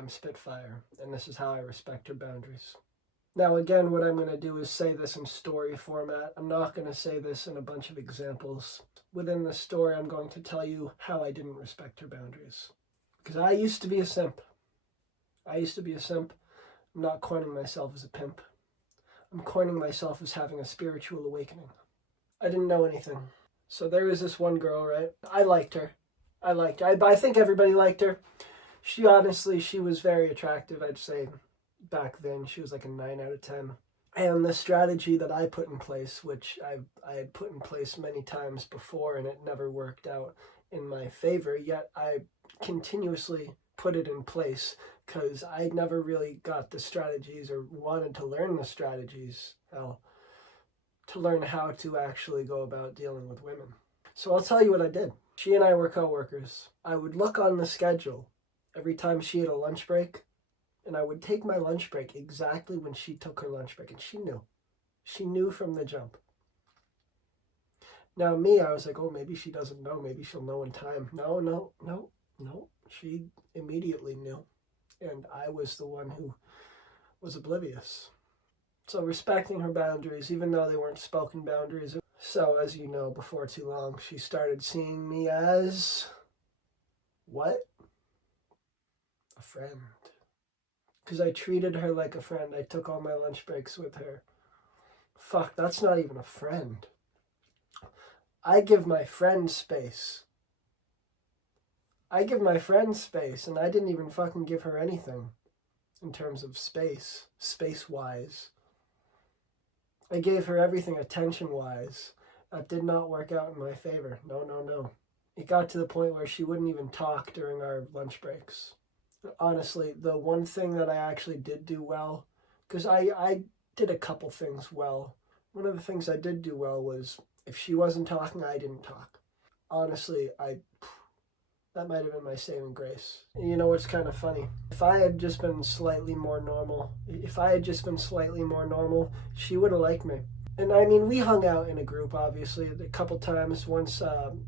I'm SpitFire, and this is how I respect her boundaries. Now again, what I'm going to do is say this in story format. I'm not going to say this in a bunch of examples. Within the story, I'm going to tell you how I didn't respect her boundaries. Because I used to be a simp. I'm not coining myself as a pimp. I'm coining myself as having a spiritual awakening. I didn't know anything. So there was this one girl, right? I liked her. I think everybody liked her. She was very attractive, I'd say. Back then, she was like a 9 out of 10. And the strategy that I put in place, which I had put in place many times before, and it never worked out in my favor, yet I continuously put it in place because I never really got the strategies or wanted to learn the strategies, to learn how to actually go about dealing with women. So I'll tell you what I did. She and I were co-workers. I would look on the schedule every time she had a lunch break, and I would take my lunch break exactly when she took her lunch break, and she knew. She knew from the jump. Now me, I was like, oh, maybe she doesn't know. Maybe she'll know in time. No. She immediately knew, and I was the one who was oblivious. So respecting her boundaries, even though they weren't spoken boundaries. So as you know, before too long, she started seeing me as, what? A friend. Because I treated her like a friend. I took all my lunch breaks with her. Fuck, that's not even a friend. I give my friend space. And I didn't even fucking give her anything in terms of space-wise. I gave her everything attention-wise. That did not work out in my favor. No. It got to the point where she wouldn't even talk during our lunch breaks. Honestly, the one thing that I actually did do well, because I did a couple things well. One of the things I did do well was if she wasn't talking, I didn't talk. Honestly, that might have been my saving grace. And you know what's kind of funny? If I had just been slightly more normal, she would have liked me. And I mean, we hung out in a group, obviously, a couple times. Once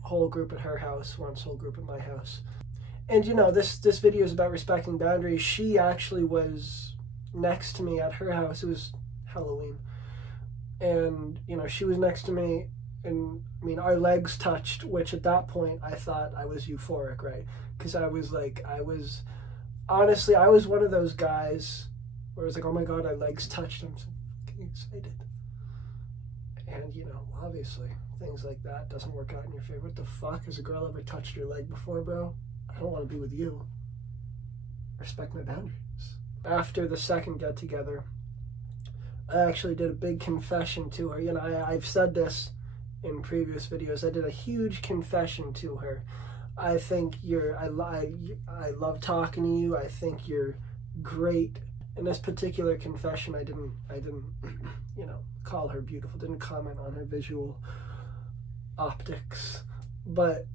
whole group at her house, once whole group at my house. And you know, this video is about respecting boundaries. She actually was next to me at her house. It was Halloween. And, you know, she was next to me, and I mean, our legs touched, which at that point I thought I was euphoric, right? Because I was one of those guys where I was like, oh my God, our legs touched. I'm so fucking excited. And, you know, obviously, things like that doesn't work out in your favor. What the fuck? Has a girl ever touched your leg before, bro? I don't want to be with you. Respect my boundaries. After the second get-together, I actually did a big confession to her. You know, I've said this in previous videos. I did a huge confession to her. I think I love talking to you. I think you're great. In this particular confession, I didn't, you know, call her beautiful. Didn't comment on her visual optics, but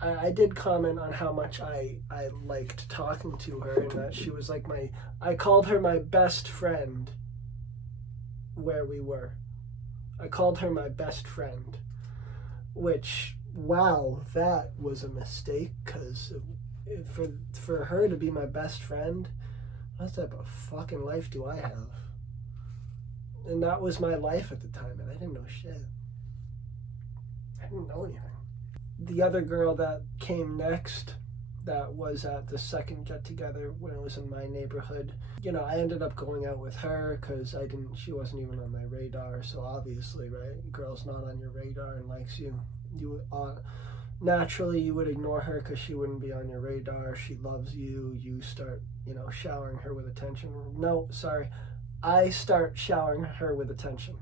I did comment on how much I liked talking to her, and that she was like I called her my best friend where we were. I called her my best friend, which, wow, that was a mistake, because for her to be my best friend, what type of fucking life do I have? And that was my life at the time, and I didn't know shit. I didn't know anything. The other girl that came next, that was at the second get-together when I was in my neighborhood, you know, I ended up going out with her because she wasn't even on my radar. So obviously, right, girl's not on your radar and likes you, naturally you would ignore her because she wouldn't be on your radar. She loves you. You start, you know, showering her with attention. No, sorry, I start showering her with attention.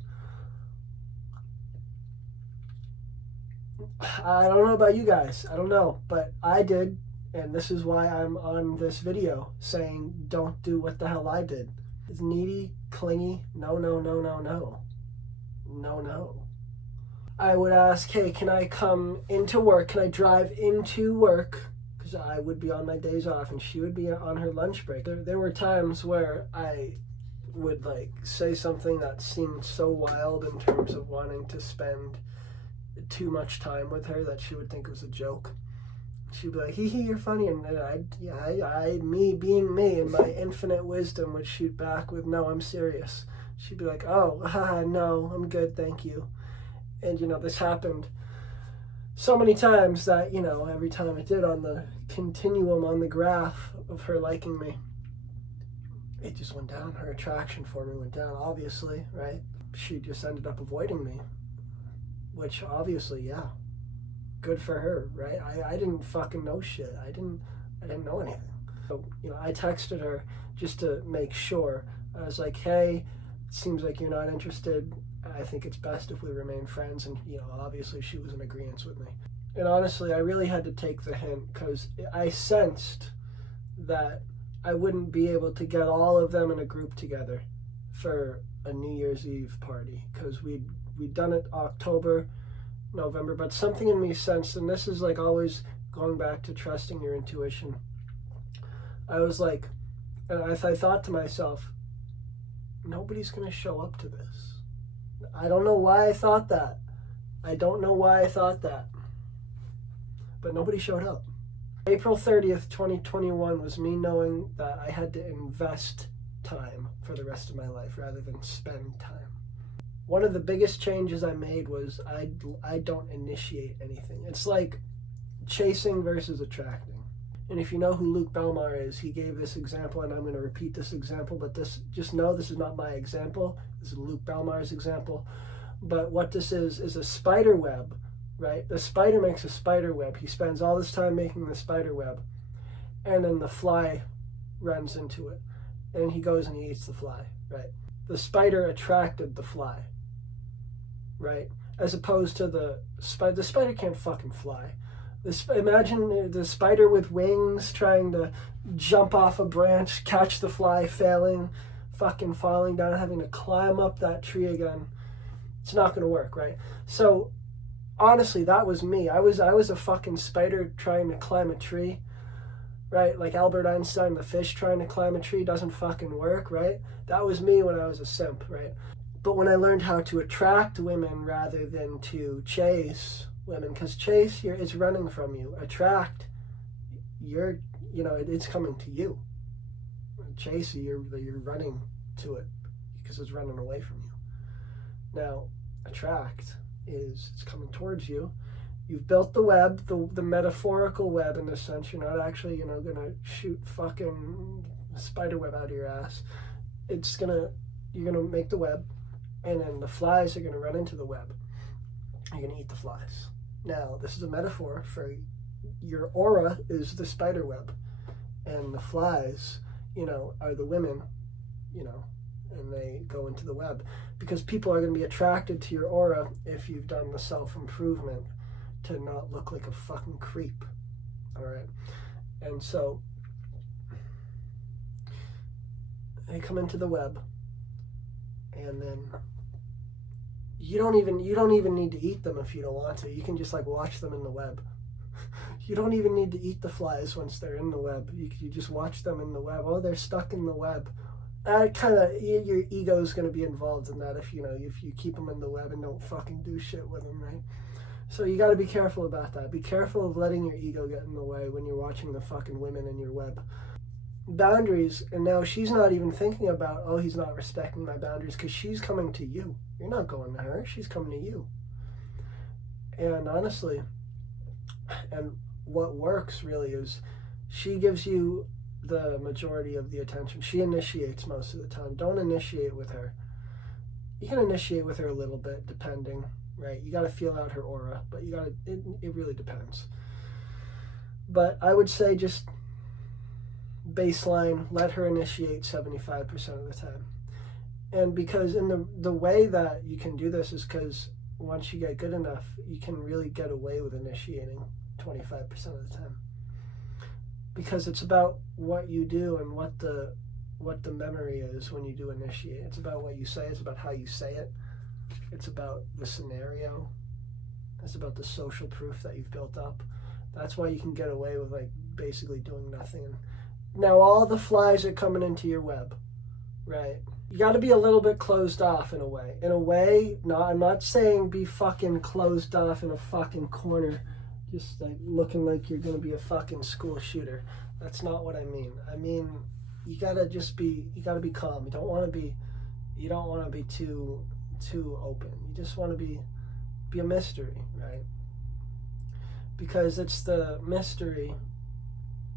I don't know about you guys. I don't know, but I did, and this is why I'm on this video saying don't do what the hell I did. It's needy, clingy. No. I would ask, hey, can I come into work? Can I drive into work? Because I would be on my days off, and she would be on her lunch break. There were times where I would like say something that seemed so wild in terms of wanting to spend too much time with her that she would think it was a joke. she'd be like, hee hee, you're funny. And me being me and my infinite wisdom would shoot back with, no, I'm serious. She'd be like, oh, no, I'm good, thank you. And, this happened so many times that, every time it did on the continuum, on the graph of her liking me, it just went down. Her attraction for me went down, obviously, right? She just ended up avoiding me, which obviously, yeah, good for her, right? I didn't fucking know shit. I didn't know anything. So, I texted her just to make sure. I was like, hey, it seems like you're not interested. I think it's best if we remain friends. And, obviously she was in agreement with me. And honestly, I really had to take the hint because I sensed that I wouldn't be able to get all of them in a group together for a New Year's Eve party because we'd done it October, November, but something in me sensed, and this is like always going back to trusting your intuition. I was like, and I thought to myself, nobody's going to show up to this. I don't know why I thought that. But nobody showed up. April 30th, 2021 was me knowing that I had to invest time for the rest of my life rather than spend time. One of the biggest changes I made was I don't initiate anything. It's like chasing versus attracting. And if you know who Luke Belmar is, he gave this example, and I'm going to repeat this example, but just know this is not my example. This is Luke Belmar's example. But what this is a spider web, right? The spider makes a spider web. He spends all this time making the spider web, and then the fly runs into it. And he goes and he eats the fly, right? The spider attracted the fly, right? As opposed to the spider can't fucking fly. Imagine the spider with wings trying to jump off a branch, catch the fly, failing, fucking falling down, having to climb up that tree again. It's not going to work, right? So honestly, that was me. I was a fucking spider trying to climb a tree, right? Like Albert Einstein, the fish trying to climb a tree doesn't fucking work, right? That was me when I was a simp, right? But when I learned how to attract women rather than to chase women, because chase is running from you. Attract, it's coming to you. Chase, you're running to it because it's running away from you. Now, attract it's coming towards you. You've built the web, the metaphorical web in the sense. You're not actually, gonna shoot fucking spider web out of your ass. You're gonna make the web, and then the flies are gonna run into the web. You're gonna eat the flies. Now, this is a metaphor for your aura is the spider web, and the flies, are the women, and they go into the web because people are going to be attracted to your aura if you've done the self-improvement to not look like a fucking creep. All right. And so they come into the web, and then you don't even need to eat them if you don't want to. You can just watch them in the web. You don't even need to eat the flies once they're in the web. You just watch them in the web. Oh, they're stuck in the web. Your ego is going to be involved in that if you keep them in the web and don't fucking do shit with them, right? So you got to be careful about that. Be careful of letting your ego get in the way when you're watching the fucking women in your web. Boundaries, and now she's not even thinking about, oh, he's not respecting my boundaries, because she's coming to you. You're not going to her. She's coming to you. And honestly, and what works really is she gives you the majority of the attention. She initiates most of the time. Don't initiate with her. You can initiate with her a little bit, depending, right? You got to feel out her aura, but it really depends. But I would say just baseline, let her initiate 75% of the time. And because in the way that you can do this is because once you get good enough, you can really get away with initiating 25% of the time. Because it's about what you do and what the memory is when you do initiate. It's about what you say. It's about how you say it. It's about the scenario. It's about the social proof that you've built up. That's why you can get away with basically doing nothing. Now all the flies are coming into your web, right? You got to be a little bit closed off in a way. In a way, no, I'm not saying be fucking closed off in a fucking corner just like looking like you're gonna be a fucking school shooter. That's not what I mean. I mean, you gotta be calm. You don't want to be too open. You just want to be a mystery, right? Because it's the mystery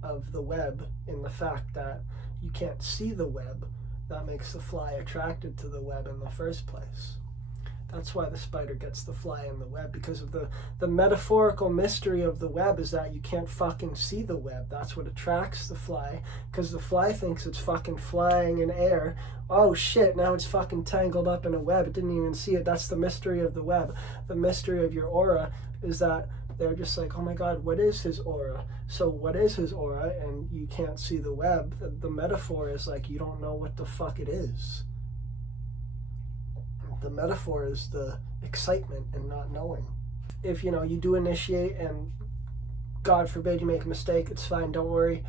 of the web in the fact that you can't see the web that makes the fly attracted to the web in the first place. That's why the spider gets the fly in the web, because of the metaphorical mystery of the web is that you can't fucking see the web. That's what attracts the fly, because the fly thinks it's fucking flying in air. Oh shit, now it's fucking tangled up in a web. It didn't even see it. That's the mystery of the web. The mystery of your aura is that they're just like, oh my God, what is his aura? So what is his aura? And you can't see the web. The metaphor is like, you don't know what the fuck it is. The metaphor is the excitement and not knowing. If, you do initiate and God forbid you make a mistake, it's fine, don't worry.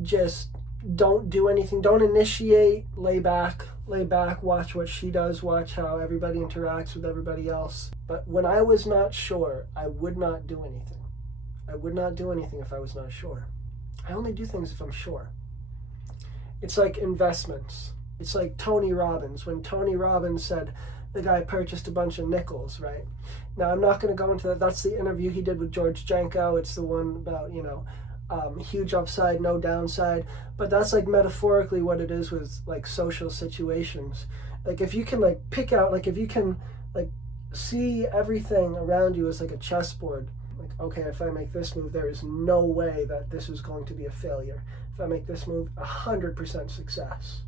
Just don't do anything. Don't initiate, lay back, watch what she does, watch how everybody interacts with everybody else. But when I was not sure, I would not do anything. I would not do anything if I was not sure. I only do things if I'm sure. It's like investments. It's like Tony Robbins. When Tony Robbins said, the guy purchased a bunch of nickels, right? Now, I'm not going to go into that. That's the interview he did with George Janko. It's the one about, huge upside, no downside. But that's like metaphorically what it is with like social situations. Like if you can like pick out, like if you can like see everything around you as like a chessboard. Like, okay, if I make this move, there is no way that this is going to be a failure. If I make this move, 100% success.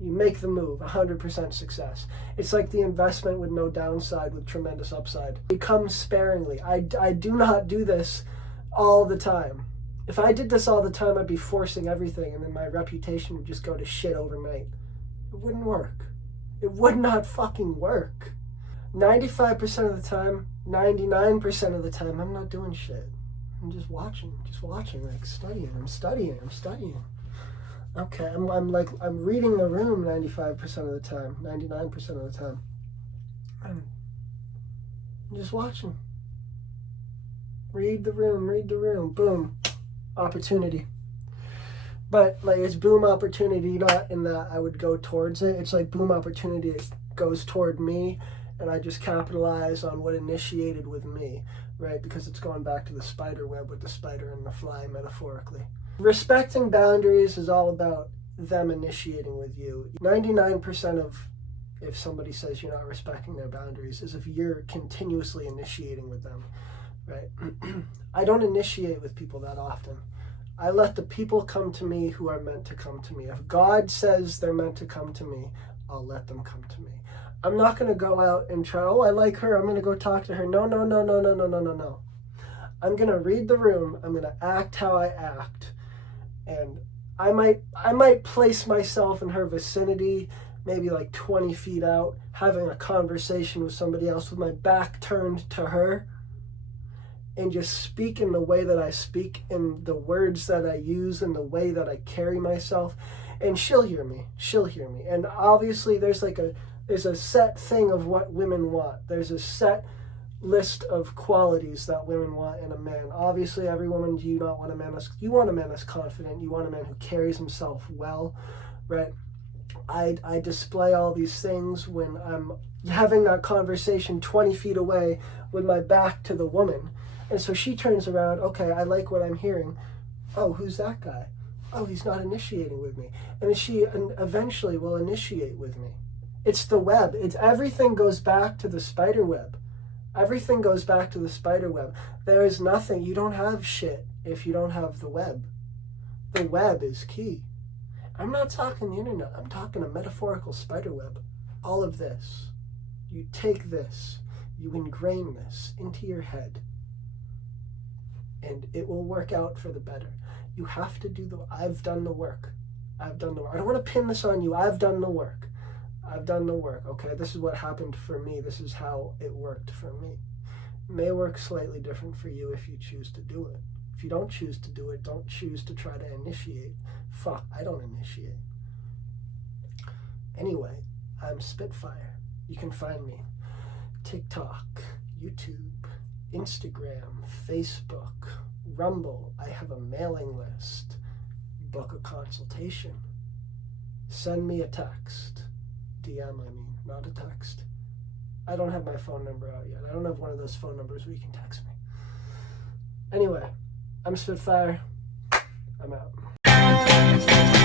You make the move, 100% success. It's like the investment with no downside, with tremendous upside. Become sparingly. I do not do this all the time. If I did this all the time, I'd be forcing everything, and then my reputation would just go to shit overnight. It wouldn't work. It would not fucking work. 95% of the time, 99% of the time, I'm not doing shit. I'm just watching, like studying. I'm studying. Okay, I'm reading the room 95% of the time, 99% of the time. I'm just watching. Read the room, boom, opportunity. But like it's boom opportunity, not in that I would go towards it. It's like boom opportunity, it goes toward me, and I just capitalize on what initiated with me, right? Because it's going back to the spider web with the spider and the fly metaphorically. Respecting boundaries is all about them initiating with you. 99% of if somebody says you're not respecting their boundaries is if you're continuously initiating with them, right? I don't initiate with people that often. I let the people come to me who are meant to come to me. If God says they're meant to come to me, I'll let them come to me. I'm not going to go out and try, I like her, I'm going to go talk to her. No. I'm going to read the room. I'm going to act how I act. And I might place myself in her vicinity, maybe like 20 feet out, having a conversation with somebody else with my back turned to her, and just speak in the way that I speak, in the words that I use, in the way that I carry myself, and she'll hear me. And obviously there's a set thing of what women want. There's a set list of qualities that women want in a man. Obviously, every woman, you want a man that's confident. You want a man who carries himself well, right? I display all these things when I'm having that conversation 20 feet away with my back to the woman. And so she turns around, okay, I like what I'm hearing. Oh, who's that guy? Oh, he's not initiating with me. And she eventually will initiate with me. It's the web. Everything goes back to the spider web. Everything goes back to the spider web. There is nothing. You don't have shit if you don't have the web. The web is key. I'm not talking the internet. I'm talking a metaphorical spider web. All of this. You take this. You ingrain this into your head. And it will work out for the better. You have to do I've done the work. I don't want to pin this on you. I've done the work. Okay? This is what happened for me. This is how it worked for me. It may work slightly different for you if you choose to do it. If you don't choose to do it, don't choose to try to initiate. Fuck, I don't initiate. Anyway, I'm SpitFire. You can find me TikTok, YouTube, Instagram, Facebook, Rumble. I have a mailing list. Book a consultation. Send me a text. DM, I mean, not a text. I don't have my phone number out yet. I don't have one of those phone numbers where you can text me. Anyway, I'm SpitFire. I'm out.